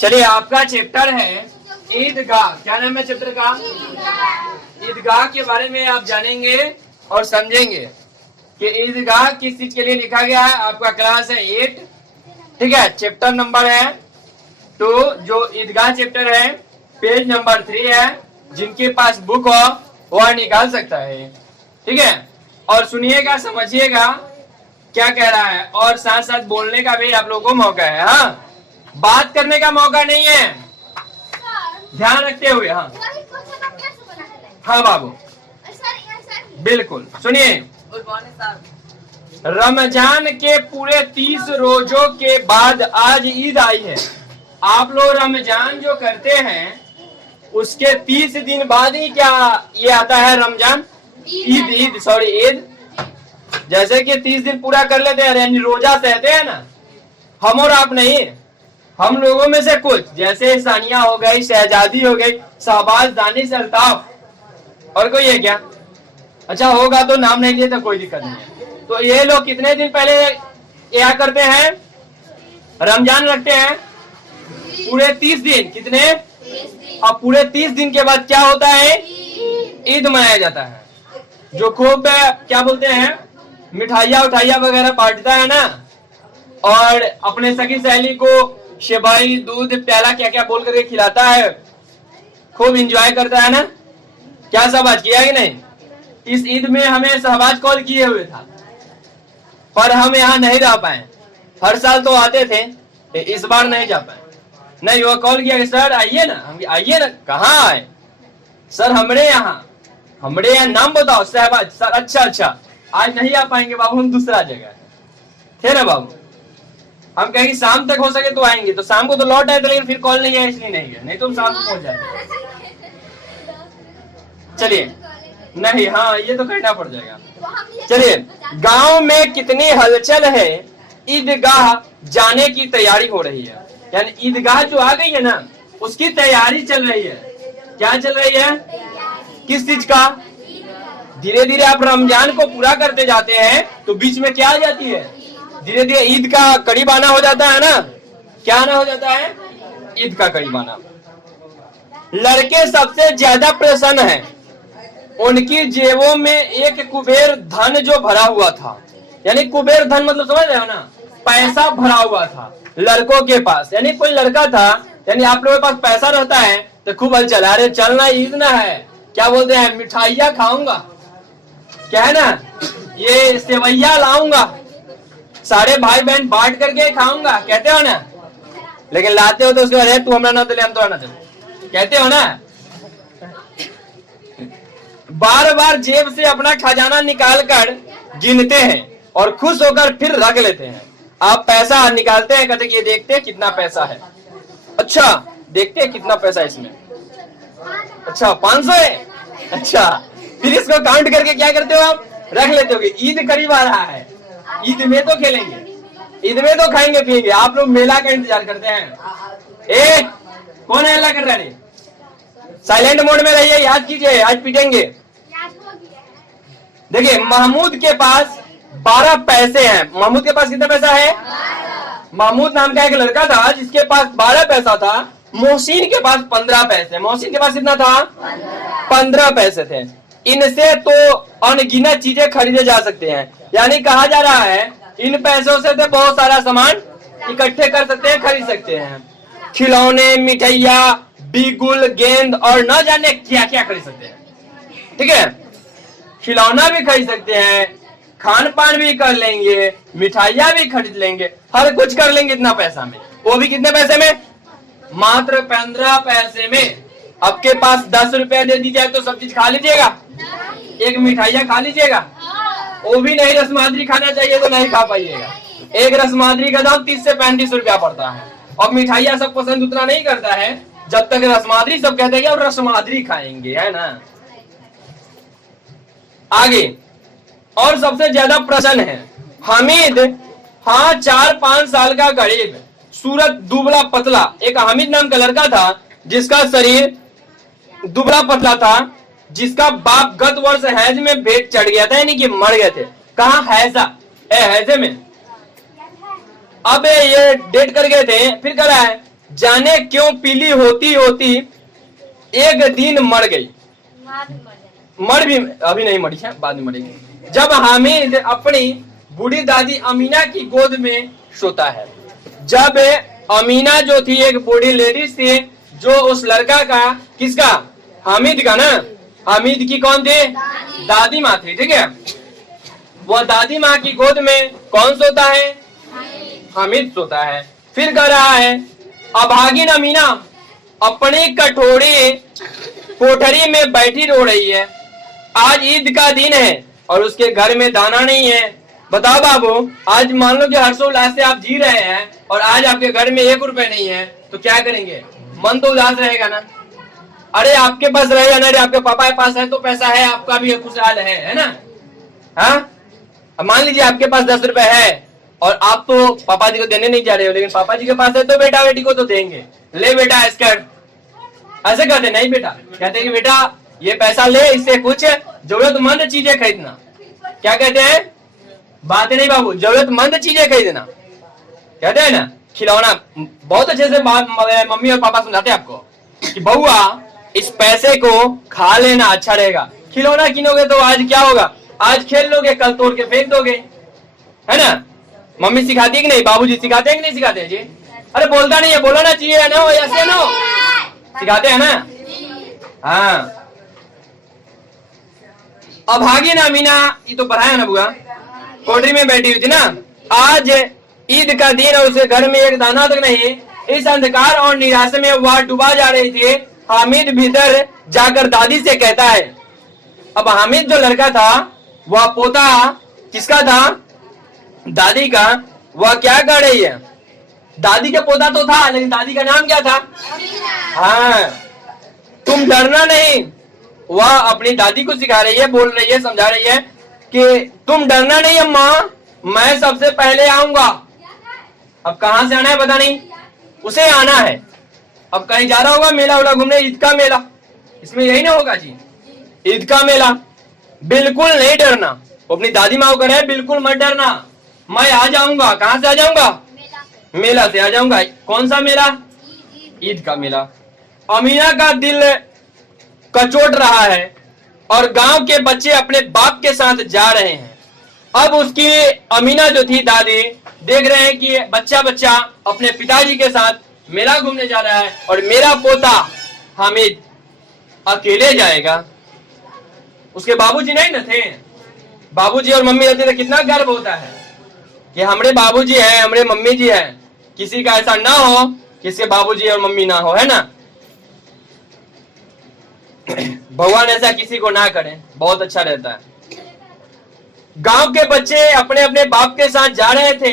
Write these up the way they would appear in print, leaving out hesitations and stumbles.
चलिए, आपका चैप्टर है ईदगाह। क्या नाम है चैप्टर का? ईदगाह के बारे में आप जानेंगे और समझेंगे कि ईदगाह किस चीज के लिए लिखा गया है। आपका क्लास है 8, ठीक है। चैप्टर नंबर है 2, जो ईदगाह चैप्टर है, पेज नंबर 3 है। जिनके पास बुक हो वह निकाल सकता है, ठीक है। और सुनिएगा, समझिएगा क्या कह रहा है, और साथ साथ बोलने का भी आप लोगों को मौका है। हाँ, बात करने का मौका नहीं है, ध्यान रखते हुए। हाँ हाँ बाबू, बिल्कुल। सुनिए, रमजान के पूरे 30 रोजों के बाद आज ईद आई है। आप लोग रमजान जो करते हैं उसके 30 दिन बाद ही क्या ये आता है रमजान? ईद। जैसे कि 30 दिन पूरा कर लेते हैं, यानी रोजा सहते हैं ना, हम और आप नहीं, हम लोगों में से कुछ, जैसे सानिया हो गई, शहजादी हो गई, शहबाज, दानिश, अल्ताफ, और कोई है क्या? अच्छा, होगा तो नाम नहीं लिए तो कोई दिक्कत नहीं है। तो ये लोग कितने दिन पहले क्या करते हैं? रमजान रखते हैं पूरे 30 दिन। कितने? अब पूरे 30 दिन के बाद क्या होता है? ईद मनाया जाता है, जो खूब क्या बोलते हैं, मिठाइयाँ उठाइया वगैरह बांटता है ना, और अपने सखी सहेली को शेवाई, दूध, प्याला, क्या क्या बोल करके खिलाता है, खूब एंजॉय करता है ना। क्या सहबाज किया कि नहीं? इस ईद में हमें सहबाज कॉल किए हुए था, पर हम यहाँ नहीं रह पाए। हर साल तो आते थे, इस बार नहीं जा पाए। नहीं, वो कॉल किया कि सर आइए ना। हम आइए ना, कहाँ आए सर? हमरे यहाँ नाम बताओ। सहबाज सर, अच्छा आज नहीं आ पाएंगे बाबू, हम दूसरा जगह थे ना बाबू। हम कहेंगे शाम तक हो सके तो आएंगे, तो शाम को तो लौट आए थे, लेकिन फिर कॉल नहीं आया इसलिए नहीं गया, नहीं तो हम शाम को पहुंच जाते। चलिए, नहीं, हाँ ये तो कहना पड़ जाएगा। चलिए, गांव में कितनी हलचल है, ईदगाह जाने की तैयारी हो रही है। यानी ईदगाह जो आ गई है ना, उसकी तैयारी चल रही है। क्या चल रही है? किस चीज का? धीरे धीरे आप रमजान को पूरा करते जाते हैं तो बीच में क्या आ जाती है? धीरे धीरे ईद का करीब आना हो जाता है ना। क्या आना हो जाता है? ईद का करीब आना। लड़के सबसे ज्यादा प्रसन्न हैं, उनकी जेबों में एक कुबेर धन जो भरा हुआ था। यानी कुबेर धन मतलब समझ रहे हो ना, पैसा भरा हुआ था लड़कों के पास। यानी कोई लड़का था, यानी आप लोगों के पास पैसा रहता है तो खूब हल चला, अरे चलना ईद ना है, क्या बोलते हैं, मिठाइयाँ खाऊंगा, क्या है ना, ये सेवैया लाऊंगा, सारे भाई बहन बांट करके खाऊंगा, कहते हो ना। लेकिन लाते हो तो उसको, अरे तू हमारा ना तो ले, हम तो ना चलो, कहते हो ना। बार बार जेब से अपना खजाना निकाल कर गिनते हैं और खुश होकर फिर रख लेते हैं। आप पैसा निकालते हैं, कहते ये देखते हैं कितना पैसा है। अच्छा, देखते हैं कितना पैसा इसमें। अच्छा 500 है। अच्छा, फिर इसको काउंट करके क्या करते हो आप? रख लेते हो। ईद करीब आ रहा है, ईद में तो खेलेंगे, ईद में तो खाएंगे पिएंगे। आप लोग मेला का इंतजार करते हैं। कौन है अल्लाह कर रहा है? साइलेंट मोड में रहिए, याद कीजिए, आज पीटेंगे। देखिए, महमूद के पास 12 पैसे हैं। महमूद के पास कितना पैसा है? महमूद नाम का एक लड़का था जिसके पास 12 पैसा था। मोहसिन के पास 15 पैसे। मोहसिन के पास कितना था? 15 पैसे थे। इनसे तो अनगिनत चीजें खरीदे जा सकते हैं। यानी कहा जा रहा है इन पैसों से तो बहुत सारा सामान इकट्ठे कर सकते हैं, खरीद सकते हैं। खिलौने, मिठाइया, बिगुल, गेंद और न जाने क्या क्या खरीद सकते हैं, ठीक है। खिलौना भी खरीद सकते हैं, खान पान भी कर लेंगे, मिठाइयाँ भी खरीद लेंगे, हर कुछ कर लेंगे इतना पैसा में। वो भी कितने पैसे में? मात्र 15 पैसे में। आपके पास 10 रुपया दे दी जाए तो सब चीज खा लीजिएगा, एक मिठाइयाँ खा लीजिएगा। वो भी नहीं, रसमाद्री खाना चाहिए तो नहीं खा पाइएगा। एक रसमाद्री का दाम 30 से 35 रुपया पड़ता है। और मिठाइयाँ सब पसंद उतना नहीं करता है जब तक रसमाद्री सब कहते हैं कि अब रसमाद्री खाएंगे, है ना। आगे और सबसे ज्यादा प्रश्न है हामिद। हाँ, 4-5 साल का करीब, सूरत दुबला पतला, एक हामिद नाम का लड़का था जिसका शरीर दुबला पतला था, जिसका बाप गत वर्ष हैज में भेंट चढ़ गया था, यानी कि मर गए थे। कहा? हैजा, हैजे में। अब ये डेट कर गए थे, फिर कह रहा है जाने क्यों पीली होती होती एक दिन मर गई। मर भी अभी नहीं मरी है, बाद में मरेगी। जब हामिद अपनी बूढ़ी दादी अमीना की गोद में सोता है। जब अमीना जो थी एक बूढ़ी लेडीज थी, जो उस लड़का का, किसका, हामिद का ना, हामिद की कौन थी, दादी माँ थी, ठीक है। वो दादी माँ की गोद में कौन सोता है, हामिद सोता है। फिर कह रहा है अभागिन अमीना अपनी कटोरी कोठरी में बैठी रो रही है। आज ईद का दिन है और उसके घर में दाना नहीं है। बताओ बाबू, आज मान लो कि हर्षोल्लास से आप जी रहे हैं और आज आपके घर में 1 रुपए नहीं है, तो क्या करेंगे, मन तो उदास रहेगा ना। अरे आपके पास रहेगा ना, अरे आपके पापा के पास है तो पैसा है, आपका भी खुशहाल है ना। हाँ, मान लीजिए आपके पास 10 रुपए है और आप तो पापा जी को देने नहीं जा रहे हो, लेकिन पापा जी के पास है तो बेटा बेटी को तो देंगे। ले बेटा स्कर्ट, ऐसे कहते नहीं बेटा, कहते कि बेटा ये पैसा ले, इससे कुछ जरूरतमंद चीजें खरीदना। क्या कहते हैं, बात नहीं बाबू, जरूरतमंद चीजें खरीदना कहते हैं ना, खिलौना। बहुत अच्छे से मम्मी और पापा समझाते हैं आपको कि बउआ इस पैसे को खा लेना, अच्छा रहेगा। खिलौना किनोगे तो आज क्या होगा, आज खेल लोगे, कल तोड़ के फेंक दोगे, है ना। मम्मी सिखाती है कि नहीं, बाबूजी सिखाते हैं कि नहीं सिखाते हैं जी। अरे बोलता नहीं है, बोलना चाहिए ना, ऐसे ना सिखाते हैं ना। हाँ, अभागिन अमीना, ये तो पढ़ाया ना बुआ, कोठरी में बैठी हुई थी ना। आज ईद का दिन और उसके घर में एक दाना तक नहीं। इस अंधकार और निराशा में वह डूबा जा रही थी। हामिद भीतर जाकर दादी से कहता है, अब हामिद जो लड़का था वह पोता किसका था, दादी का। वह क्या कर रही है, दादी का पोता तो था, लेकिन दादी का नाम क्या था, हाँ, तुम डरना नहीं। वह अपनी दादी को सिखा रही है, बोल रही है, समझा रही है कि तुम डरना नहीं अम्मा, मैं सबसे पहले आऊंगा। अब कहां से आना है पता नहीं, उसे आना है। अब कहीं जा रहा होगा मेला उला घूमने, ईद का मेला, इसमें यही ना होगा जी, ईद का मेला। बिल्कुल नहीं डरना, वो अपनी दादी माँ को कह रहे हैं बिल्कुल मत डरना, मैं आ जाऊंगा। कहां से आ जाऊंगा, मेला से आ जाऊंगा। कौन सा मेला, ईद का मेला। अमीना का दिल कचोट रहा है और गांव के बच्चे अपने बाप के साथ जा रहे हैं। अब उसकी अमीना जो थी दादी, देख रहे हैं कि बच्चा बच्चा अपने पिताजी के साथ मेला घूमने जा रहा है और मेरा पोता हामिद अकेले जाएगा। उसके बाबूजी नहीं न थे, बाबूजी और मम्मी रहते तो कितना गर्व होता है कि हमारे बाबूजी है, हमारे मम्मी जी है। किसी का ऐसा ना हो, किसके बाबूजी और मम्मी ना हो, है ना। भगवान ऐसा किसी को ना करे, बहुत अच्छा रहता है। गांव के बच्चे अपने अपने बाप के साथ जा रहे थे।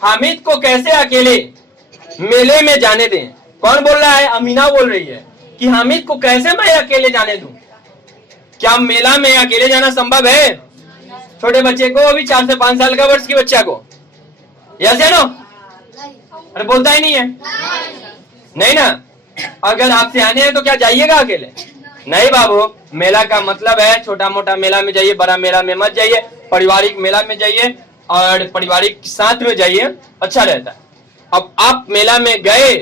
हामिद को कैसे अकेले मेले में जाने दें। कौन बोल रहा है, अमीना बोल रही है कि हामिद को कैसे मैं अकेले जाने दूं। क्या मेला में अकेले जाना संभव है, छोटे बच्चे को, अभी 4 से 5 साल का वर्ष की बच्चा को, यस या नो। अरे बोलता ही नहीं है, नहीं ना। अगर आप सियाने हैं तो क्या जाइएगा अकेले, नहीं बाबू। मेला का मतलब है छोटा मोटा मेला में जाइए, बड़ा मेला में मत जाइए, पारिवारिक मेला में जाइए और पारिवारिक साथ में जाइए, अच्छा रहता है। अब आप मेला में गए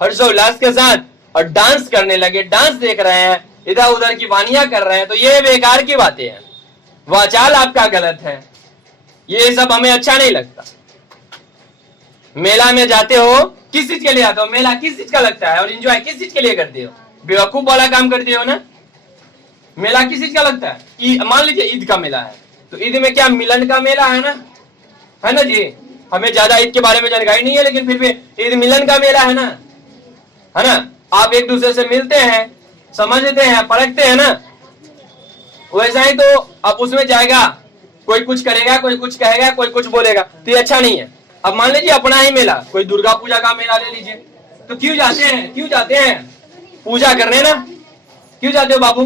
हर्षोल्लास के साथ और डांस करने लगे, डांस देख रहे हैं, इधर उधर की वानियां कर रहे हैं, तो ये बेकार की बातें हैं, वह चाल आपका गलत है, ये सब हमें अच्छा नहीं लगता। मेला में जाते हो, किस चीज के लिए आते हो, मेला किस चीज का लगता है और एंजॉय किस चीज के लिए करते हो, बेवकूफ वाला काम करते हो ना। मेला किस चीज का लगता है, मान लीजिए ईद का मेला है, तो ईद में क्या मिलन का मेला है ना जी। हमें ज्यादा ईद के बारे में जानकारी नहीं है, लेकिन फिर भी ईद मिलन का मेला है ना। आप एक दूसरे से मिलते हैं, समझते हैं, परखते हैं ना। वैसा ही तो अब उसमें जाएगा, कोई कुछ करेगा, कोई कुछ कहेगा, कोई कुछ बोलेगा, तो ये अच्छा नहीं है। अब मान लीजिए अपना ही मेला, कोई दुर्गा पूजा का मेला ले लीजिए, तो क्यों जाते हैं, पूजा करने ना। क्यों जाते हो बाबू,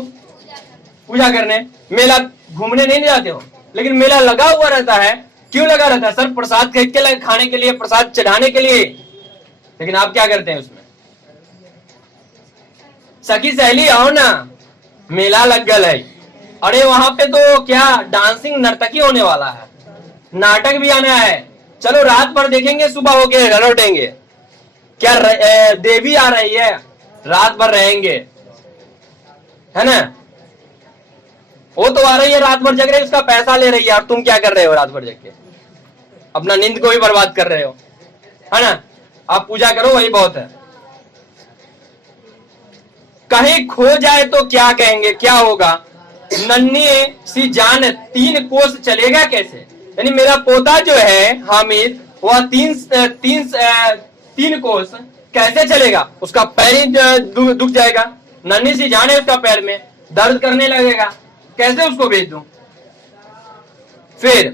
पूजा करने, मेला घूमने नहीं जाते हो। लेकिन मेला लगा हुआ रहता है, क्यों लगा रहता है, सर प्रसाद खरीद के खाने के लिए, प्रसाद चढ़ाने के लिए। लेकिन आप क्या करते हैं उसमें, सखी सहेली आओ ना, मेला लग गया है। अरे वहां पे तो क्या डांसिंग नर्तकी होने वाला है, नाटक भी आना है, चलो रात भर देखेंगे, सुबह होके लौटेंगे। क्या देवी आ रही है, रात भर रहेंगे, है ना? वो तो आ रही है, रात भर जग रही है, उसका पैसा ले रही है, और तुम क्या कर रहे हो रात भर जग के? अपना नींद को भी बर्बाद कर रहे हो, है ना? आप पूजा करो, वही बहुत है। कहीं खो जाए तो क्या कहेंगे, क्या होगा? नन्ही सी जान 3 कोस चलेगा कैसे? यानी मेरा पोता जो है हामिद, वह 3 कोस कैसे चलेगा? उसका पैर ही दुख जाएगा, नन्ही सी जान है उसका, पैर में दर्द करने लगेगा, कैसे उसको भेज दूं? फिर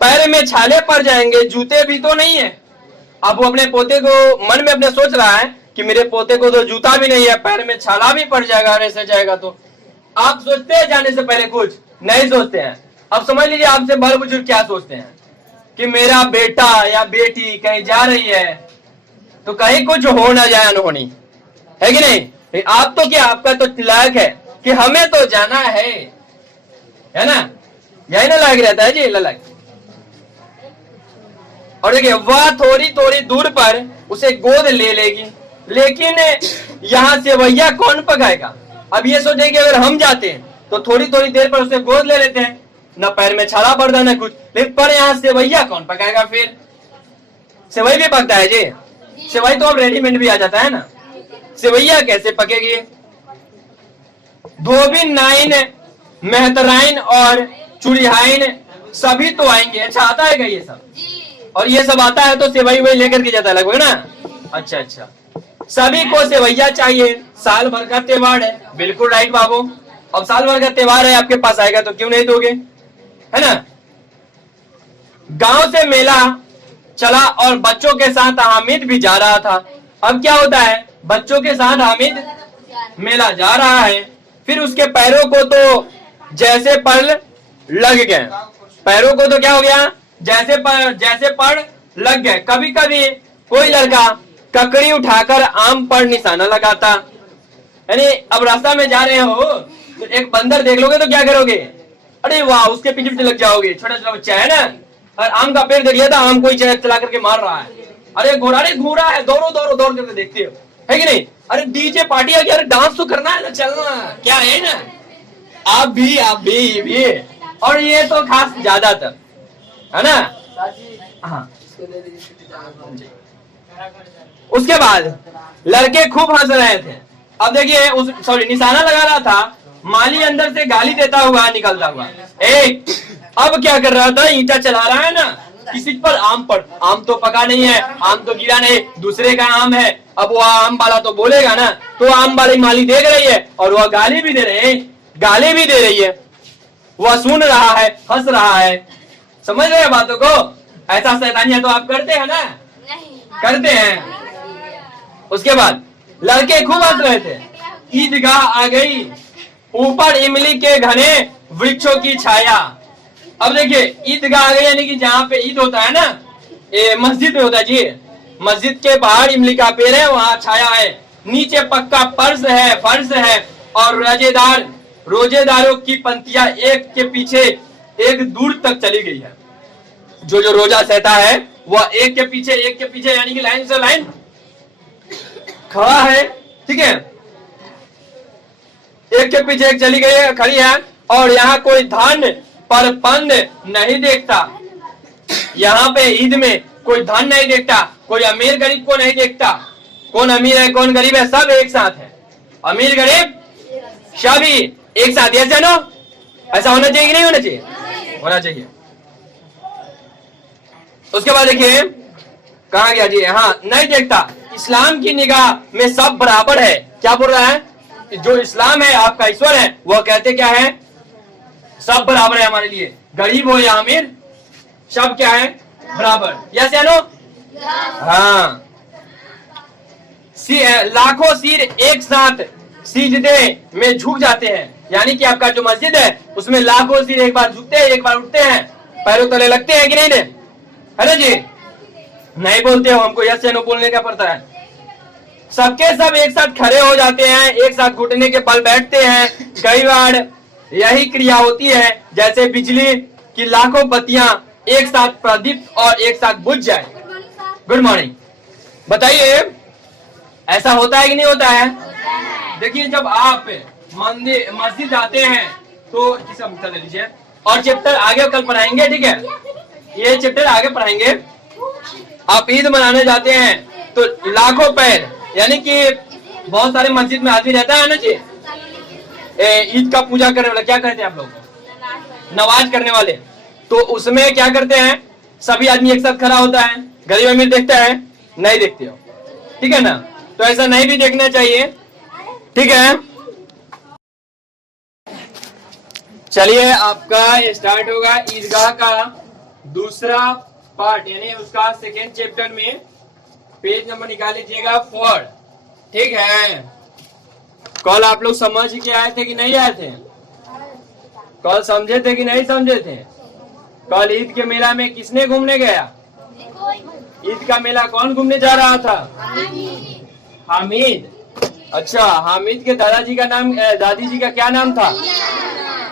पैर में छाले पड़ जाएंगे, जूते भी तो नहीं है। अब वो अपने पोते को मन में अपने सोच रहा है कि मेरे पोते को तो जूता भी नहीं है, पैर में छाला भी पड़ जाएगा, ऐसे जाएगा। तो आप सोचते हैं जाने से पहले? कुछ नहीं सोचते हैं। अब समझ लीजिए आपसे बड़े बुजुर्ग क्या सोचते हैं कि मेरा बेटा या बेटी कहीं जा रही है तो कहीं कुछ हो ना जाए, अनहोनी, है कि नहीं? आप तो क्या, आपका तो लायक है कि हमें तो जाना है ना? यही ना लायक रहता है जी, लायक। और देखिए वह थोड़ी थोड़ी दूर पर उसे गोद ले लेगी, लेकिन यहाँ सेवैया कौन पकाएगा? अब ये सोचे कि अगर हम जाते हैं तो थोड़ी थोड़ी देर पर उसे गोद ले लेते हैं, न पैर में छाला पड़ता न कुछ, लेकिन पर यहाँ सेवैया कौन पकाएगा? फिर सेवई भी पकता है जी, सेवई तो अब रेडीमेड भी आ जाता है ना, सेवैया कैसे पकेगी? धोबी नाइन, मेहतराइन और चुड़िहाइन सभी तो आएंगे। अच्छा, आता है क्या ये सब? और ये सब आता है तो सेवई वही लेकर के जाता है लगभग ना? अच्छा अच्छा, सभी को सेवैया चाहिए, साल भर का त्योहार है। बिल्कुल राइट बाबू, अब साल भर का त्योहार है, आपके पास आएगा तो क्यों नहीं दोगे, है ना? गांव से मेला चला और बच्चों के साथ हामिद भी जा रहा था। अब क्या होता है, बच्चों के साथ हामिद मेला जा रहा है, फिर उसके पैरों को तो जैसे पड़ लग गए, पैरों को तो क्या हो गया, जैसे पड़ लग गए। कभी कभी कोई लड़का ककड़ी उठाकर आम पर निशाना लगाता, यानी अब रास्ता में जा रहे हो तो एक बंदर देख लोगे तो क्या करोगे? अरे वाह, उसके पीछे पीछे लग जाओगे, छोटा छोटा बच्चा है ना, और आम का पेड़ देख लिया था, आम कोई चला करके मार रहा है, अरे घोड़ा, अरे घोड़ा है, दौड़ो दौड़ो दौड़ करके देखते हो, है कि नहीं? अरे डीजे पार्टी आ गया, अरे डांस तो करना है ना, चलना क्या है ना, आप भी। और ये तो खास ज्यादातर, है ना? हाँ। उसके बाद लड़के खूब हंस रहे थे। अब देखिए निशाना लगा रहा था, माली अंदर से गाली देता हुआ निकलता हुआ, अब क्या कर रहा था, ईंटा चला रहा है ना किसी पर, आम पर। आम तो पका नहीं है, आम तो गिरा नहीं, दूसरे का आम है। अब वो आम वाला तो बोलेगा ना, तो आम वाली माली देख रही है और वह गाली भी दे रही है, वह सुन रहा है, हंस रहा है। समझ रहे हैं बातों को? ऐसा शैतानियां तो आप करते हैं ना? नहीं करते हैं। उसके बाद लड़के खूब हंस रहे थे। ईदगाह आ गई, ऊपर इमली के घने वृक्षों की छाया। अब देखिए ईदगाह आ गई, यानी कि जहाँ पे ईद होता है ना, ये मस्जिद में होता है जी, मस्जिद के बाहर इमली का पेड़ है, वहाँ छाया है, नीचे पक्का फर्श है और रोजेदारों की पंक्तियां एक के पीछे एक दूर तक चली गई है। जो रोजा सहता है वह एक के पीछे यानी कि लाइन से लाइन खड़ा है, ठीक है, एक के पीछे एक चली गई है, खड़ी है। और यहाँ कोई धन पर पंद नहीं देखता, यहाँ पे ईद में कोई धन नहीं देखता, कोई अमीर गरीब को नहीं देखता, कौन अमीर है कौन गरीब है, सब एक साथ है, अमीर गरीब सभी एक साथ। ऐसा ना, ऐसा होना चाहिए कि नहीं होना चाहिए? होना चाहिए। उसके बाद देखिए कहा गया जी, हाँ नहीं देखता, इस्लाम की निगाह में सब बराबर है। क्या बोल रहा है? जो इस्लाम है, आपका ईश्वर है, वह कहते क्या है? सब बराबर है हमारे लिए, गरीब हो या अमीर, सब क्या है? बराबर। यस या नो? हाँ। लाखों सिर एक साथ सिजदे में झुक जाते हैं, यानी कि आपका जो मस्जिद है उसमें लाखों सिर एक बार झुकते हैं, एक बार उठते हैं, पैरों तले लगते हैं कि नहीं, है ना जी? नहीं बोलते हो, हमको यस या नो बोलने का पड़ता है। सबके सब एक साथ खड़े हो जाते हैं, एक साथ घुटने के बल बैठते हैं। कई बार यही क्रिया होती है जैसे बिजली की लाखों बत्तियां एक साथ प्रदीप्त और एक साथ बुझ जाए। Good morning. बताइए ऐसा होता है कि नहीं होता है? देखिए जब आप मंदिर मस्जिद आते हैं तो ले लीजिए और चैप्टर आगे कल पढ़ाएंगे, ठीक है? ये चैप्टर आगे पढ़ाएंगे। आप ईद मनाने जाते हैं तो लाखों पैर, यानी कि बहुत सारे मस्जिद में आदमी रहता है ना जी, ईद का पूजा करने वाला, क्या कहते हैं आप लोग, नमाज करने वाले। तो उसमें क्या करते हैं, सभी आदमी एक साथ खड़ा होता है। गरीब अमीर देखता है? नहीं देखते हो, ठीक है ना? तो ऐसा नहीं भी देखना चाहिए, ठीक है? चलिए आपका स्टार्ट होगा ईदगाह का दूसरा पार्ट, यानी उसका सेकेंड चैप्टर में पेज नंबर निकाल लीजिएगा 4, ठीक है? कल आप लोग समझ के आए थे कि नहीं आए थे? कल समझे थे कि नहीं समझे थे? कल ईद के मेला में किसने घूमने गया? ईद का मेला कौन घूमने जा रहा था? हामिद। अच्छा, हामिद के दादाजी का नाम, दादी जी का क्या नाम था?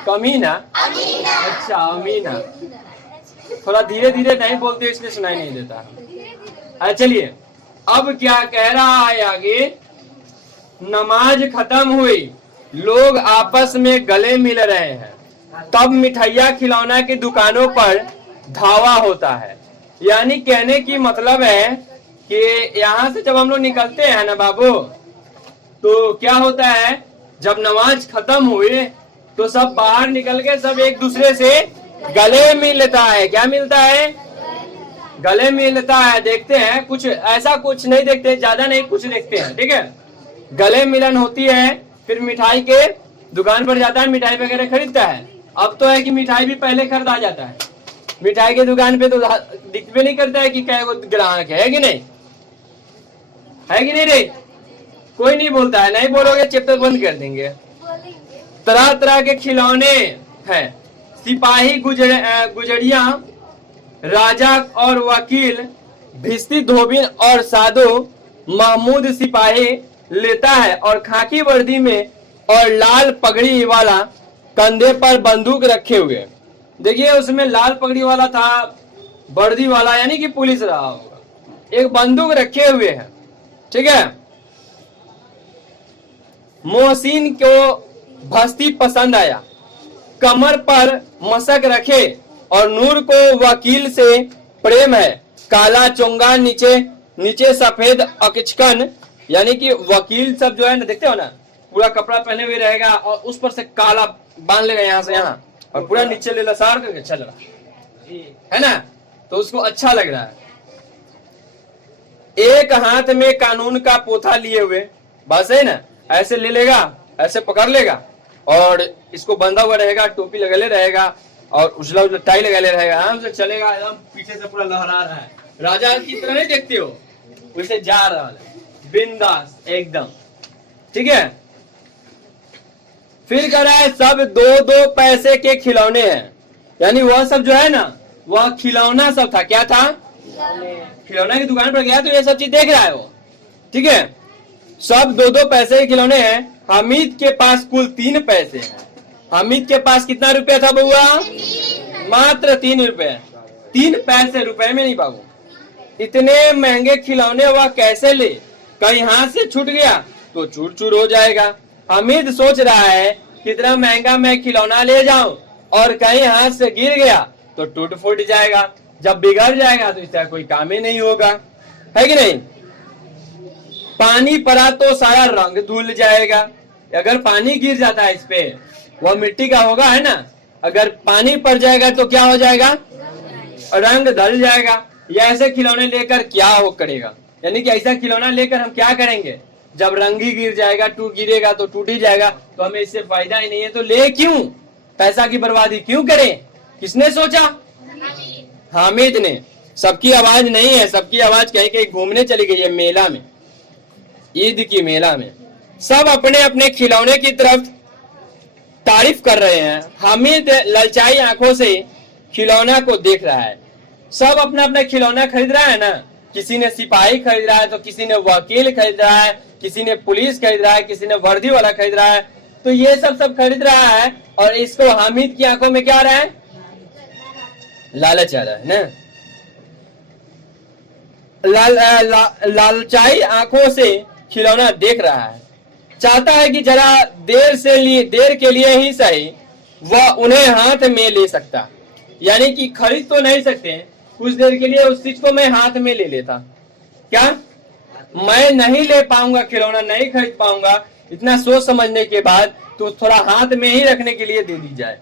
कमीना। अच्छा, अमीना। थोड़ा धीरे धीरे नहीं बोलते इसलिए सुनाई नहीं देता। चलिए अब क्या कह रहा है आगे। नमाज खत्म हुई, लोग आपस में गले मिल रहे हैं, तब मिठाइयाँ खिलौना की दुकानों पर धावा होता है। यानी कहने की मतलब है कि यहाँ से जब हम लोग निकलते हैं ना बाबू, तो क्या होता है, जब नमाज खत्म हुई तो सब बाहर निकल के सब एक दूसरे से गले मिलता है। क्या मिलता है? गले मिलता है। देखते हैं कुछ ऐसा, कुछ नहीं देखते, ज्यादा नहीं, कुछ देखते हैं, ठीक है? गले मिलन होती है, फिर मिठाई के दुकान पर जाता है, मिठाई वगैरह खरीदता है। अब तो है कि मिठाई भी पहले खरीदा जाता है। मिठाई के दुकान पे तो दिखते नहीं करता है कि क्या ग्राहक है कि नहीं, है कि नहीं रे? कोई नहीं बोलता है। नहीं बोलोगे चैप्टर बंद कर देंगे। तरह तरह के खिलौने हैं, सिपाही गुजरिया, राजा और वकील, भिस्ती धोबिन और साधु महमूद सिपाही लेता है और खाकी वर्दी में और लाल पगड़ी वाला कंधे पर बंदूक रखे हुए। देखिए उसमें लाल पगड़ी वाला था, वर्दी वाला यानी कि पुलिस रहा होगा, एक बंदूक रखे हुए है, ठीक है? मोहसिन को भस्ती पसंद आया, कमर पर मशक रखे और नूर को वकील से प्रेम है, काला चोंगा, नीचे नीचे सफेद अकचकन, यानी कि वकील सब जो है ना, देखते हो ना, पूरा कपड़ा पहने हुए रहेगा और उस पर से काला बांध लेगा यहाँ से यहाँ, और पूरा नीचे ले लसार करके चल रहा है ना, तो उसको अच्छा लग रहा है। एक हाथ में कानून का पोथा लिए हुए, बस है ना, ऐसे ले लेगा, ऐसे पकड़ लेगा और इसको बंधा हुआ रहेगा, टोपी लगले रहेगा और उजला उजला टाई लगले रहेगा, आराम से चलेगा, एकदम पीछे से पूरा लहरा रहा है। राजा की तरह नहीं देखते हो, वैसे जा रहा है बिंदास एकदम, ठीक है? फिर कह रहा है सब 2-2 पैसे के खिलौने हैं, यानी वह सब जो है ना, वह खिलौना सब था। क्या था? खिलौना की दुकान पर गया तो ये सब चीज देख रहा है वो, ठीक है? सब 2-2 पैसे के खिलौने हैं। हामिद के पास कुल 3 पैसे हैं। हामिद के पास कितना रुपया था बउआ? मात्र 3 रुपए। 3 पैसे रुपए में नहीं बाबू, इतने महंगे खिलौने वह कैसे ले? कहीं हाथ से छूट गया तो चूर चूर हो जाएगा। हामिद सोच रहा है कितना महंगा मैं खिलौना ले जाऊं और कहीं हाथ से गिर गया तो टूट फूट जाएगा, जब बिगड़ जाएगा तो इसका कोई काम ही नहीं होगा, है कि नहीं? पानी पड़ा तो सारा रंग धुल जाएगा। अगर पानी गिर जाता है इस पे, वह मिट्टी का होगा, है ना, अगर पानी पड़ जाएगा तो क्या हो जाएगा? रंग धल जाएगा। या ऐसे खिलौने लेकर क्या हो करेगा, यानी कि ऐसा खिलौना लेकर हम क्या करेंगे? जब रंग ही गिर जाएगा, टूट गिरेगा तो टूट ही जाएगा, तो हमें इससे फायदा ही नहीं है, तो ले क्यों? पैसा की बर्बादी क्यों करें? किसने सोचा? हामिद ने। सबकी आवाज नहीं है, सबकी आवाज कहीं कहीं घूमने चली गई है मेला में, ईद की मेला में। सब अपने अपने खिलौने की तरफ तारीफ कर रहे हैं। हामिद ललचाई आंखों से खिलौना को देख रहा है। सब अपना अपना खिलौना खरीद रहा है ना, किसी ने सिपाही खरीद रहा है, तो किसी ने वकील खरीद रहा है, किसी ने पुलिस खरीद रहा है, किसी ने वर्दी वाला खरीद रहा है, तो ये सब खरीद रहा है। और इसको हामिद की आंखों में क्या आ रहा है? लालच आ रहा है ना। लालचाई आंखों से खिलौना देख रहा है, चाहता है कि जरा देर के लिए ही सही वह उन्हें हाथ में ले सकता, यानी कि खरीद तो नहीं सकते, कुछ देर के लिए उस चीज को मैं हाथ में ले लेता। क्या मैं नहीं ले पाऊंगा, खिलौना नहीं खरीद पाऊंगा, इतना सोच समझने के बाद तो थोड़ा हाथ में ही रखने के लिए दे दी जाए।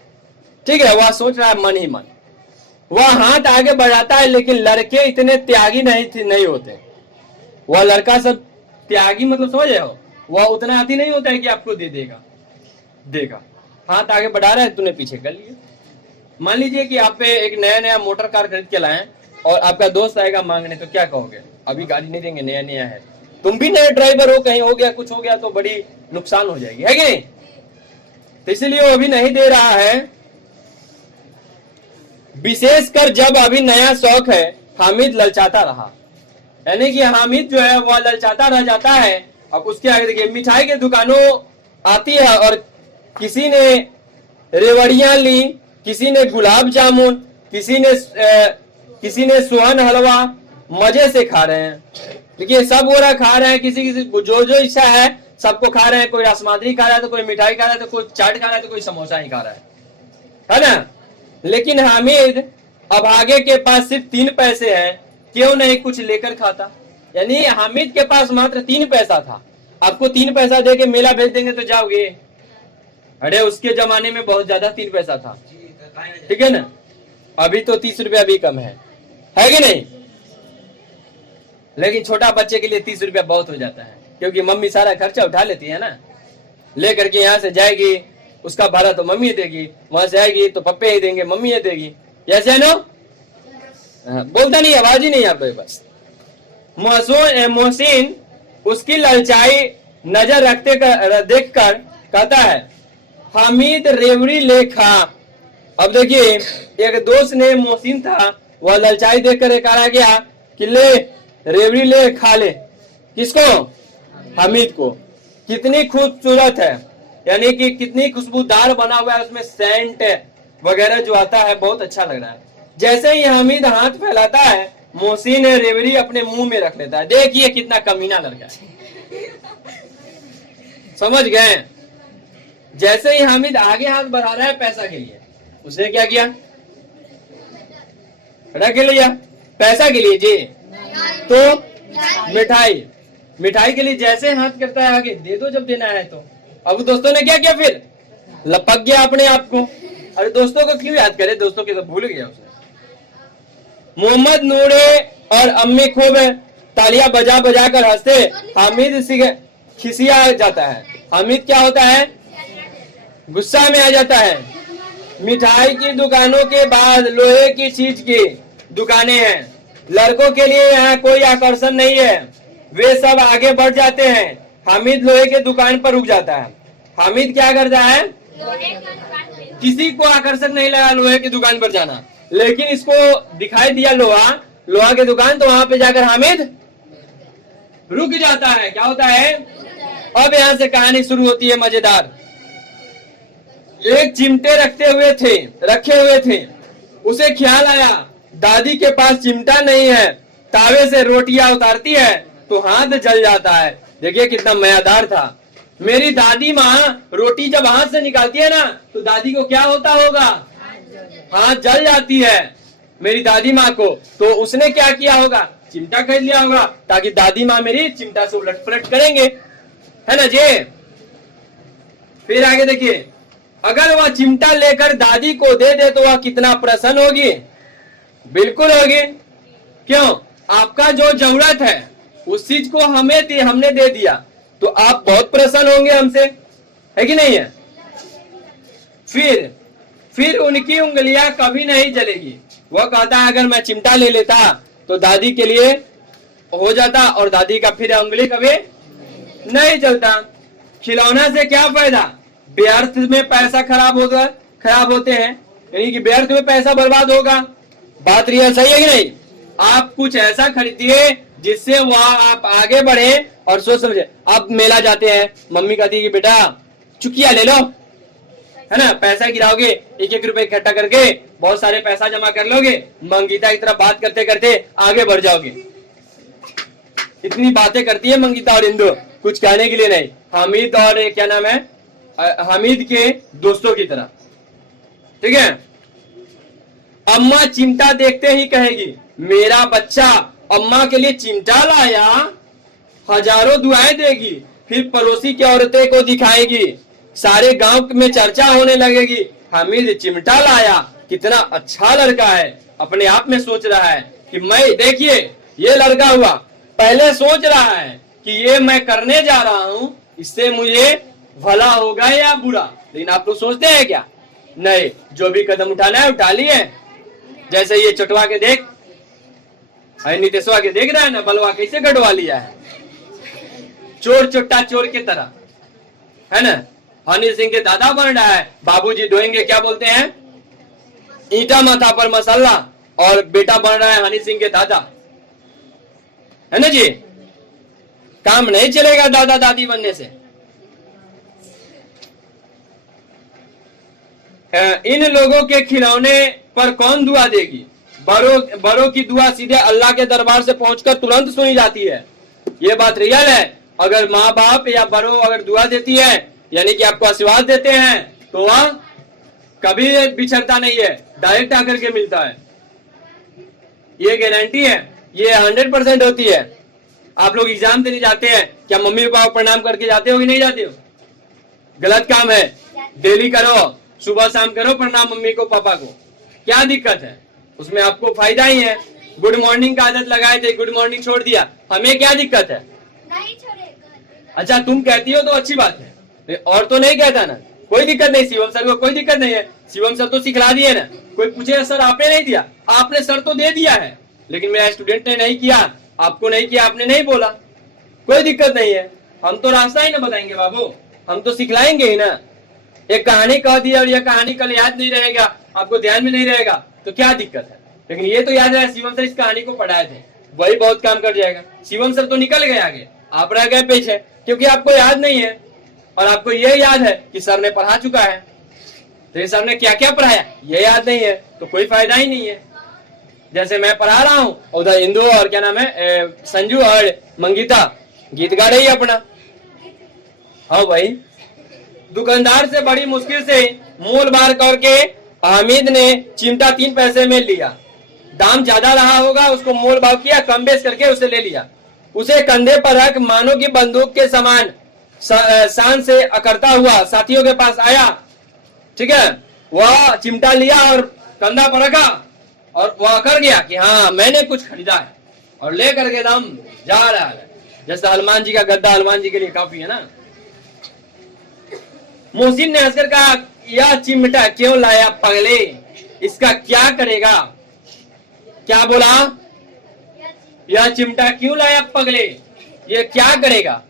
ठीक है, वह सोच रहा है मन ही मन, वह हाथ आगे बढ़ाता है, लेकिन लड़के इतने त्यागी नहीं होते। वह लड़का सब त्यागी मतलब समझ रहे हो, वह उतना हाथी नहीं होता है कि आपको देगा। हाथ आगे बढ़ा रहा है, तूने पीछे कर लिया। मान लीजिए कि आप पे एक नया मोटर कार खरीद के लाए और आपका दोस्त आएगा मांगने, तो क्या कहोगे? अभी गाड़ी नहीं देंगे, नया है। तुम भी नए ड्राइवर हो, कहीं हो गया कुछ हो गया तो बड़ी नुकसान हो जाएगी, है कि नहीं? तो इसलिए वो अभी नहीं दे रहा है, विशेषकर जब अभी नया शौक है। हामिद ललचाता रहा, यानी कि हामिद जो है वह ललचाता रह जाता है। अब उसके आगे देखिए, मिठाई की दुकानों आती है और किसी ने रेवड़ियां ली, किसी ने गुलाब जामुन, किसी ने सोहन हलवा, मजे से खा रहे हैं। देखिए सब वो रहा खा रहे हैं, किसी जो इच्छा है सबको खा रहे हैं। कोई रसमाद्री खा रहा है, तो कोई मिठाई खा रहा है, तो कोई चाट खा रहा है, तो कोई समोसा ही खा रहा है ना। लेकिन हामिद अब आगे के पास सिर्फ 3 पैसे हैं, क्यों नहीं कुछ लेकर खाता। यानी हामिद के पास मात्र 3 पैसा था। आपको 3 पैसा दे के मेला भेज देंगे तो जाओगे? अरे उसके जमाने में बहुत ज्यादा 3 पैसा था, ठीक है ना। अभी तो 30 रुपया भी कम है कि नहीं? लेकिन छोटा बच्चे के लिए 30 रुपया बहुत हो जाता है, क्योंकि मम्मी सारा खर्चा उठा लेती है ना। लेकर के यहाँ से जाएगी, उसका भाड़ा तो मम्मी देगी, वहां से आएगी तो पप्पे ही देंगे, मम्मी ही देगी। ऐसे है ना? बोलता नहीं, आवाज ही नहीं आता है बस। मोहसिन उसकी ललचाई नजर देख कर कहता है, हामिद रेवड़ी ले खा। अब देखिए, एक दोस्त ने, मोहसिन था, वह ललचाई देख कर कहा गया कि ले रेवड़ी ले खा ले। किसको? हामिद को। कितनी खूबसूरत है, यानी कि कितनी खुशबूदार बना हुआ है, उसमें सेंट वगैरह जो आता है, बहुत अच्छा लग रहा है। जैसे ही हामिद हाथ फैलाता है, मोहसिन रेवड़ी अपने मुंह में रख लेता है। देखिए कितना कमीना लड़का है, समझ गए? जैसे ही हामिद आगे हाथ बढ़ा रहा है पैसा के लिए, उसने क्या किया? रख लिया। पैसा के लिए जी, तो मिठाई के लिए जैसे हाथ करता है आगे, दे दो जब देना है तो। अब दोस्तों ने क्या किया? फिर लपक गया अपने आप को। अरे दोस्तों को क्यों याद करे, दोस्तों के तो भूल गया उसने। मोहम्मद नूरे और अम्मी खूब तालियां बजा बजा कर हंसते। हामिद खिसिया जाता है। हामिद क्या होता है? गुस्सा में आ जाता है। मिठाई की दुकानों के बाद लोहे की चीज की दुकानें हैं। लड़कों के लिए यहाँ कोई आकर्षण नहीं है, वे सब आगे बढ़ जाते हैं। हामिद लोहे के दुकान पर रुक जाता है। हामिद क्या करता है? किसी को आकर्षण नहीं लगा लोहे की दुकान पर जाना, लेकिन इसको दिखाई दिया लोहा की दुकान, तो वहां पे जाकर हामिद रुक जाता है। क्या होता है? अब यहाँ से कहानी शुरू होती है मजेदार। एक चिमटे रखे हुए थे। उसे ख्याल आया दादी के पास चिमटा नहीं है, तावे से रोटियां उतारती है तो हाथ जल जाता है। देखिए कितना मजेदार था। मेरी दादी माँ रोटी जब हाथ से निकालती है ना, तो दादी को क्या होता होगा? हाथ जल जाती है मेरी दादी माँ को। तो उसने क्या किया होगा? चिमटा खरीद लिया होगा, ताकि दादी माँ मेरी चिमटा से उलट पलट करेंगे, है ना जी। फिर आगे देखिए, अगर वह चिमटा लेकर दादी को दे दे तो वह कितना प्रसन्न होगी? बिल्कुल होगी। क्यों? आपका जो जरूरत है उस चीज को हमने दे दिया, तो आप बहुत प्रसन्न होंगे हमसे, है कि नहीं है? फिर उनकी उंगलियां कभी नहीं जलेगी। वह कहता है अगर मैं चिमटा ले लेता तो दादी के लिए हो जाता, और दादी का फिर उंगली कभी नहीं जलता। खिलौना से क्या फायदा? व्यर्थ में पैसा खराब होते हैं, यानी कि व्यर्थ में पैसा बर्बाद होगा। बात रियल सही है कि नहीं? आप कुछ ऐसा खरीदिए जिससे वह आप आगे बढ़े और सोच समझे। आप मेला जाते हैं, मम्मी कहती है कि बेटा चुकिया ले लो, है ना, पैसा गिराओगे, एक एक रुपए इकट्ठा करके बहुत सारे पैसा जमा कर लोगे, मंगीता की तरफ बात करते करते आगे बढ़ जाओगे। इतनी बातें करती है मंगीता और इंदु, कुछ कहने के लिए नहीं। हामिद और क्या नाम है, हामिद के दोस्तों की तरह, ठीक है। अम्मा चिमटा देखते ही कहेगी मेरा बच्चा अम्मा के लिए चिमटा लाया, हजारों दुआएं देगी, फिर पड़ोसी की औरतें को दिखाएगी, सारे गांव में चर्चा होने लगेगी, हामिद चिमटा लाया, कितना अच्छा लड़का है। अपने आप में सोच रहा है कि मैं, देखिए ये लड़का हुआ, पहले सोच रहा है कि ये मैं करने जा रहा हूं, इससे मुझे भला होगा या बुरा। लेकिन आप लोग सोचते हैं क्या? नहीं, जो भी कदम उठाना है उठा लिए। जैसे ये चटवा के देख, नितेशवा के देख रहा है ना, बलवा कैसे गढ़वा लिया है, चोर चुट्टा चोर की तरह, है ना। हनी सिंह के दादा बन रहा है, बाबूजी ढोएंगे, क्या बोलते हैं, ईटा माथा पर मसाला, और बेटा बन रहा है हनी सिंह के दादा, है ना जी। काम नहीं चलेगा दादा दादी बनने से। इन लोगों के खिलौने पर कौन दुआ देगी? बड़ों की दुआ सीधे अल्लाह के दरबार से पहुंचकर तुरंत सुनी जाती है। ये बात रियल है। अगर माँ बाप या बड़ों अगर दुआ देती है, यानी कि आपको आशीर्वाद देते हैं, तो वह कभी बिछड़ता नहीं है, डायरेक्ट आकर के मिलता है। ये गारंटी है, ये 100% होती है। आप लोग एग्जाम देने जाते हैं, क्या मम्मी पापा को प्रणाम करके जाते हो कि नहीं जाते हो? गलत काम है, डेली करो, सुबह शाम करो प्रणाम मम्मी को पापा को, क्या दिक्कत है उसमें? आपको फायदा ही है। गुड मॉर्निंग का आदत लगाए थे, गुड मॉर्निंग छोड़ दिया, हमें क्या दिक्कत है? नहीं छोड़ेगा। अच्छा, तुम कहती हो तो अच्छी बात है, और तो नहीं कहता ना, कोई दिक्कत नहीं। शिवम सर को कोई दिक्कत नहीं है, शिवम सर तो सिखला दिए ना। कोई पूछे सर आपने नहीं दिया, आपने सर तो दे दिया है, लेकिन मेरा स्टूडेंट ने नहीं किया, आपको नहीं किया, आपने नहीं बोला, कोई दिक्कत नहीं है। हम तो रास्ता ही ना बताएंगे बाबू, हम तो सिखलाएंगे ही ना। एक कहानी कह दी और यह कहानी कल याद नहीं रहेगा, आपको ध्यान में नहीं रहेगा, तो क्या दिक्कत है? लेकिन ये तो याद है, शिवम सर इस कहानी को पढ़ाए थे, वही बहुत काम कर जाएगा। शिवम सर तो निकल गए आगे, आप रह गए पीछे, क्योंकि आपको याद नहीं है। और आपको ये याद है कि सर ने पढ़ा चुका है, तो सर ने क्या क्या पढ़ाया ये याद नहीं है, तो कोई फायदा ही नहीं है। जैसे मैं पढ़ा रहा हूँ, उधर इंदु और क्या नाम है, संजू और मंगीता गीत गा रही है अपना। हाँ भाई, दुकानदार से बड़ी मुश्किल से मोल बार करके हामिद ने चिमटा 3 पैसे में लिया। दाम ज्यादा रहा होगा, उसको मोल भाव किया, कम बेच करके उसे ले लिया। उसे कंधे पर रख मानो की बंदूक के समान शान से अकड़ता हुआ साथियों के पास आया, ठीक है। वह चिमटा लिया और कंधा पर रखा, और वह अकड़ गया कि हाँ मैंने कुछ खरीदा है, और लेकर के दम जा रहा है। जैसे हनुमान जी का गद्दा हनुमान जी के लिए काफी है ना। मोहसिन ने हंसकर कहा, यह चिमटा क्यों लाया पगले, इसका क्या करेगा? क्या बोला? यह चिमटा क्यों लाया पगले, ये क्या करेगा?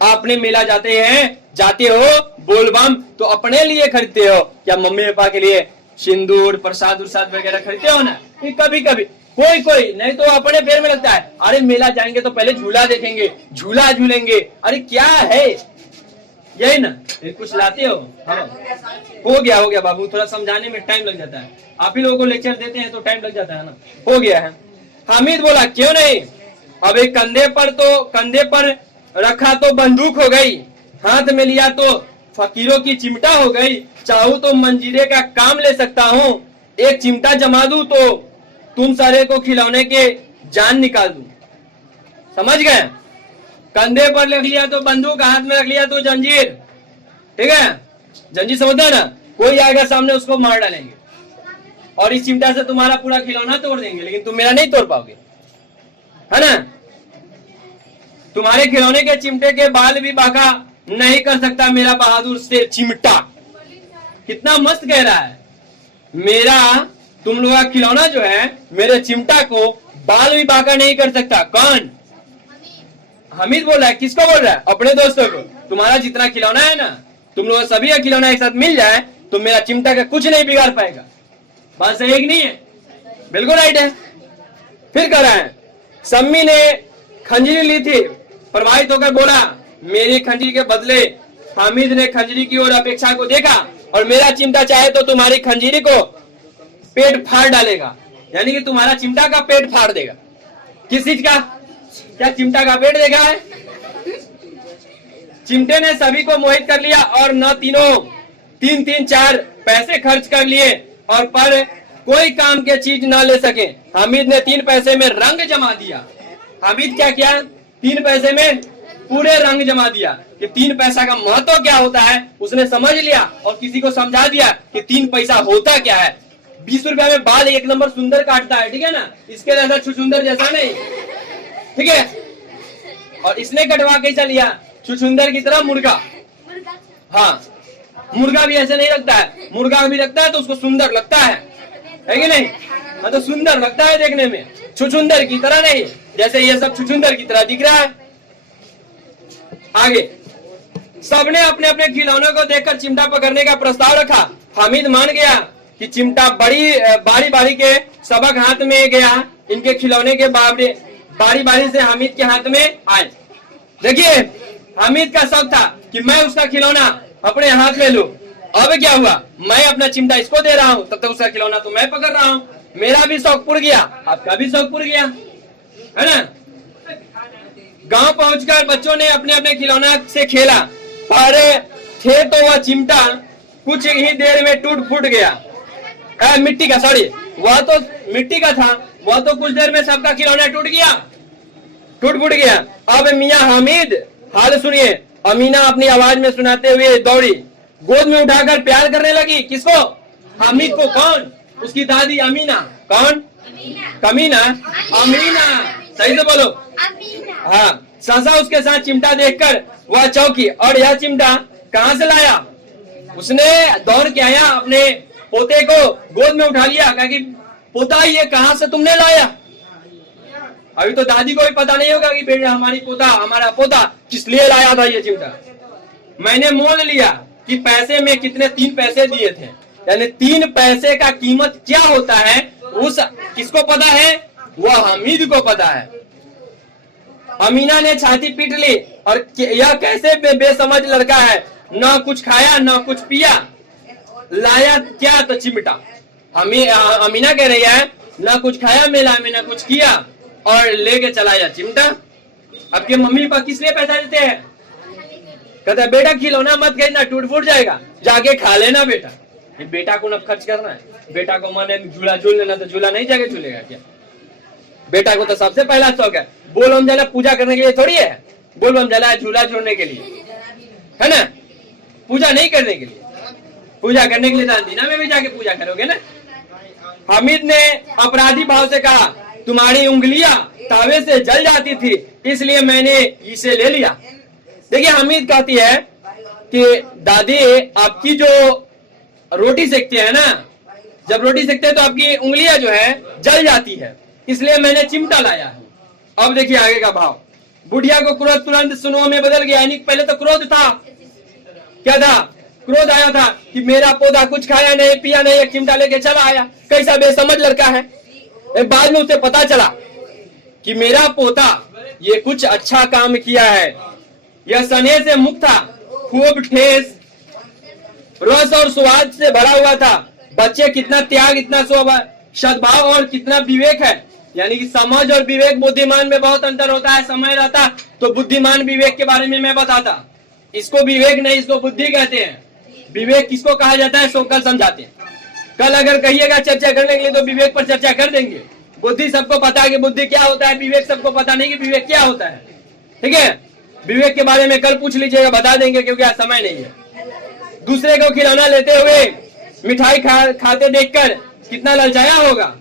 आपने मेला जाते हो बोलबम, तो अपने लिए खरीदते हो, क्या मम्मी पापा के लिए सिंदूर प्रसाद उरसाद वगैरह खरीदते हो ना? कभी कभी कोई नहीं तो अपने पैर में लगता है, अरे मेला जाएंगे तो पहले झूला देखेंगे, झूला झूलेंगे। अरे क्या है, यही ना, कुछ लाते हो। हाँ, हो गया बाबू, थोड़ा समझाने में टाइम लग जाता है, आप ही लोगों को लेक्चर देते हैं तो टाइम लग जाता है ना। हो गया है। हामिद बोला, क्यों नहीं? अब एक कंधे पर रखा तो बंदूक हो गई, हाथ में लिया तो फकीरों की चिमटा हो गई। चाहूं तो मंजीरे का काम ले सकता हूँ, एक चिमटा जमा दूं तो तुम सारे को खिलौने के जान निकाल दूं। समझ गए? कंधे पर रख लिया तो बंदूक, हाथ में रख लिया तो जंजीर, ठीक है। जंजीर समझते है ना, कोई आएगा सामने उसको मार डालेंगे, और इस चिमटा से तुम्हारा पूरा खिलौना तोड़ देंगे, लेकिन तुम मेरा नहीं तोड़ पाओगे, है ना। तुम्हारे खिलौने के चिमटे के बाल भी बांका नहीं कर सकता मेरा बहादुर से चिमटा। कितना मस्त कह रहा है, मेरा तुम लोग का खिलौना जो है मेरे चिमटा को बाल भी बांका नहीं कर सकता। कौन? हामिद बोल रहा है। किसको बोल रहा है? अपने दोस्तों को। तुम्हारा जितना खिलौना है ना, तुम लोग सभी का खिलौना एक साथ मिल जाए तो मेरा चिमटा का कुछ नहीं बिगाड़ पाएगा। बात सही है कि नहीं है? बिल्कुल राइट है। फिर कह रहा है, सम्मी ने खंजरी ली थी, प्रभावित होकर बोला, मेरी खंजरी के बदले। हामिद ने खंजरी की ओर अपेक्षा को देखा और मेरा चिमटा चाहे तो तुम्हारी खंजीरी को पेट फाड़ डालेगा, यानी कि तुम्हारा चिमटा का पेट फाड़ देगा। किस चीज का? क्या चिमटा का पेट देखा है? चिमटे ने सभी को मोहित कर लिया और न तीन 4 पैसे खर्च कर लिए और पर कोई काम के चीज ना ले सके। हामिद ने 3 पैसे में रंग जमा दिया। हामिद क्या किया? 3 पैसे में पूरे रंग जमा दिया कि 3 पैसा का महत्व क्या होता है उसने समझ लिया और किसी को समझा दिया कि 3 पैसा होता क्या है। 20 रुपया में बाल 1 नंबर सुंदर काटता है, ठीक है ना, इसके जैसा छुछुंदर जैसा नहीं, ठीक है। और इसने कटवा कैसा लिया? छुछुंदर की तरह मुर्गा। हाँ, मुर्गा भी ऐसे नहीं रखता है, मुर्गा भी रखता है तो उसको सुंदर लगता है कि नहीं? हाँ, तो सुंदर लगता है देखने में, छुछुंदर की तरह नहीं, जैसे ये सब छुछुंदर की तरह दिख रहा है। आगे सबने अपने अपने खिलौनों को देखकर चिमटा पकड़ने का प्रस्ताव रखा। हामिद मान गया कि चिमटा बारी बारी के सबक हाथ में गया। इनके खिलौने के बारी बारी से हामिद के हाथ में आए। देखिए, हामिद का शौक था कि मैं उसका खिलौना अपने हाथ में लूं। अब क्या हुआ? मैं अपना चिमटा इसको दे रहा हूं, तब तक उसका खिलौना तो मैं पकड़ रहा हूं। मेरा भी शौक पूरा गया, आपका भी शौक पूरा गया, है ना। गांव पहुंचकर बच्चों ने अपने अपने खिलौना से खेला, पर थे तो वह चिमटा कुछ ही देर में टूट फूट गया। मिट्टी का, सॉरी, वह तो मिट्टी का था, वह तो कुछ देर में सबका खिलौना टूट फूट गया। अब मियां हामिद, हाल सुनिए। अमीना अपनी आवाज में सुनाते हुए दौड़ी, गोद में उठाकर प्यार करने लगी। किसको? हामिद को। कौन? उसकी दादी अमीना। कौन? कमीना? अमीना, सही से बोलो। हाँ, सासा उसके साथ चिमटा देखकर वह चौंकी। और यह चिमटा कहाँ से लाया? उसने दौड़ के आया, अपने पोते को गोद में उठा लिया, कहा कि पोता ये कहाँ से तुमने लाया? अभी तो दादी को भी पता नहीं होगा कि बेटा हमारा पोता किस लिए लाया था ये चिमटा। मैंने मोल लिया कि पैसे में कितने 3 पैसे दिए थे, यानी 3 पैसे का कीमत क्या होता है उस किसको पता है? वह हामिद को पता है। अमीना ने छाती पीट ली और यह कैसे बेसमझ लड़का है, ना कुछ खाया ना कुछ पिया, लाया क्या? तो चिमटा। अमीना कह रही है ना कुछ खाया मेला में, ना कुछ किया और लेके चलाया चिमटा। अब के मम्मी पापा किस लिए पैसा देते हैं? कहता है बेटा खिलौना मत खरीदना, टूट फूट जाएगा, जाके खा लेना बेटा। बेटा को न खर्च करना है, बेटा को मन झूला झूल लेना, तो झूला नहीं जाके झूलेगा क्या? बेटा को तो सबसे पहला शौक है। बोल बम जला पूजा करने के लिए थोड़ी है, बोल बम जला झूला छोड़ने के लिए, है ना, पूजा नहीं करने के लिए। पूजा करने के लिए दादीना में भी जाके पूजा करोगे ना। हामिद ने अपराधी भाव से कहा, तुम्हारी उंगलियां तावे से जल जाती थी, इसलिए मैंने इसे ले लिया। देखिए, हामिद कहती है कि दादी आपकी जो रोटी सेकते हैं ना, जब रोटी सेकते हैं तो आपकी उंगलियां जो है जल जाती है, इसलिए मैंने चिमटा लाया है। अब देखिए आगे का भाव। बुढ़िया को क्रोध तुरंत स्नेह में बदल गया, यानी पहले तो क्रोध था, क्या था? क्रोध आया था कि मेरा पौधा कुछ खाया नहीं पिया नहीं, एक चिमटा लेके चला आया, कैसा बेसमझ लड़का है। बाद में उसे पता चला कि मेरा पोता ये कुछ अच्छा काम किया है, यह स्नेह से मुक्त था, खूब ठेस रस और स्वाद से भरा हुआ था। बच्चे कितना त्याग, इतना सद्भाव और कितना विवेक है, यानी कि समझ और विवेक, बुद्धिमान में बहुत अंतर होता है। समय रहता तो बुद्धिमान विवेक के बारे में मैं बताता, इसको विवेक नहीं इसको बुद्धि कहते हैं। विवेक किसको कहा जाता है सो कल समझाते हैं। कल अगर कहिएगा चर्चा करने के लिए तो विवेक पर चर्चा कर देंगे। बुद्धि सबको पता है कि बुद्धि क्या होता है, विवेक सबको पता नहीं कि विवेक क्या होता है, ठीक है। विवेक के बारे में कल पूछ लीजिएगा, बता देंगे, क्योंकि आज समय नहीं है। दूसरे को खिलौना लेते हुए मिठाई खाते देखकर कितना ललचाया होगा,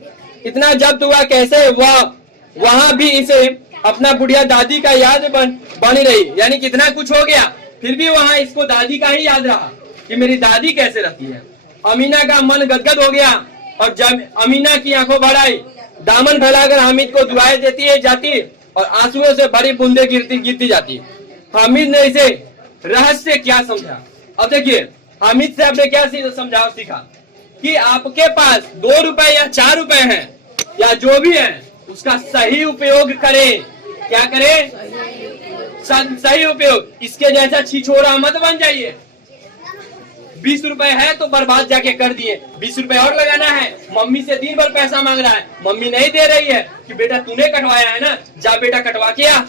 इतना जब्त हुआ कैसे वहां भी इसे अपना बुढ़िया दादी का याद बनी रही, यानी कितना कुछ हो गया फिर भी वहां इसको दादी का ही याद रहा कि मेरी दादी कैसे रहती है। अमीना का मन गदगद हो गया और जब अमीना की आंखों भर आई, दामन फैलाकर हामिद को दुआएं देती जाती और आंसुओं से बड़ी बूंदे गिरती जाती। हामिद ने इसे रहस्य क्या समझा। अब देखिए, हामिद से आपने क्या समझाव सीखा कि आपके पास 2 रुपए या 4 रुपए हैं या जो भी है, उसका सही उपयोग करें। क्या करें? सही उपयोग। इसके जैसा छिछोरा मत बन जाइए। 20 रुपए है तो बर्बाद जाके कर दिए, 20 रुपए और लगाना है। मम्मी से दिन भर पैसा मांग रहा है, मम्मी नहीं दे रही है कि बेटा तूने कटवाया है ना, जा बेटा कटवा के आ।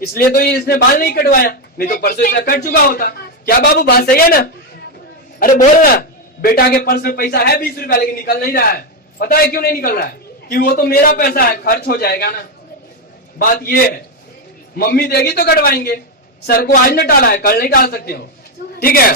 इसलिए तो ये इसने बाल नहीं कटवाया, नहीं तो परसों इसका कट चुका होता। क्या बाबू बात सही है ना? अरे बोल ना, बेटा के पर्स में पैसा है 20 रुपया लेकिन निकल नहीं रहा है। पता है क्यों नहीं निकल रहा है? कि वो तो मेरा पैसा है, खर्च हो जाएगा ना। बात ये है, मम्मी देगी तो कटवाएंगे। सर को आज न टाला है, कल नहीं डाल सकते हो, ठीक है।